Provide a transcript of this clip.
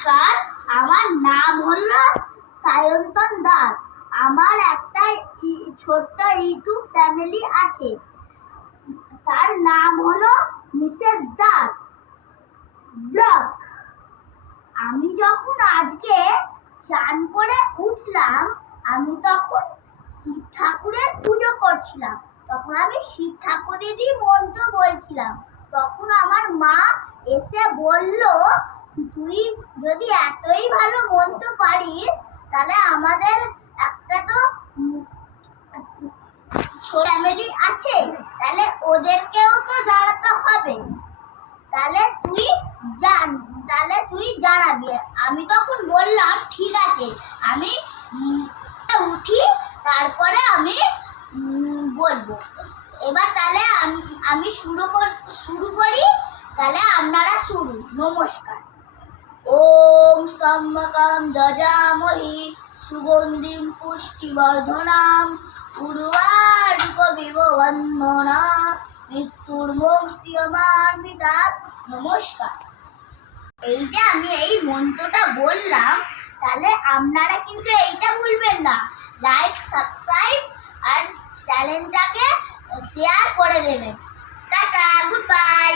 নমস্কার, আমার নাম হলো সায়ন্তন দাস। আমার একটা ছোট্ট ইউটিউব ফ্যামিলি আছে, তার নাম হলো মিসেস দাস ব্লগ। আমি যখন আজকে চান করে উঠলাম, আমি তখন শিব ঠাকুরের পুজো করছিলাম। তখন আমি শিব ঠাকুরেরই মন্ত্র বলছিলাম। তখন আমার মা এসে বলল, তুই যদি এতই ভালো মন্ত্র পারিস, তাহলে আমাদের একটা তো ছোট ফ্যামিলি আছে, তাহলে ওদেরকেও তো জানাতে হবে। তাহলে তুই জানাবি। আমি তখন বললাম, ঠিক আছে, আমি উঠি, তারপরে আমি বলবো। এবার তাহলে আমি শুরু করি। তাহলে আপনারা শুরু। নমস্কার। ওম স্তম্ভকং যজামহি সুগন্ধিম পুষ্টিবর্ধনাম উর্বারুকমিব বন্ধনা মৃত্যুর্মোক্ষিয়মামৃতাৎ। নমস্কার। এই যে আমি এই মন্ত্রটা বললাম, তাহলে আপনারা কিন্তু এইটা ভুলবেন না, লাইক, সাবস্ক্রাইব আর চ্যানেলটাকে শেয়ার করে দেবেন। Tata, good bye.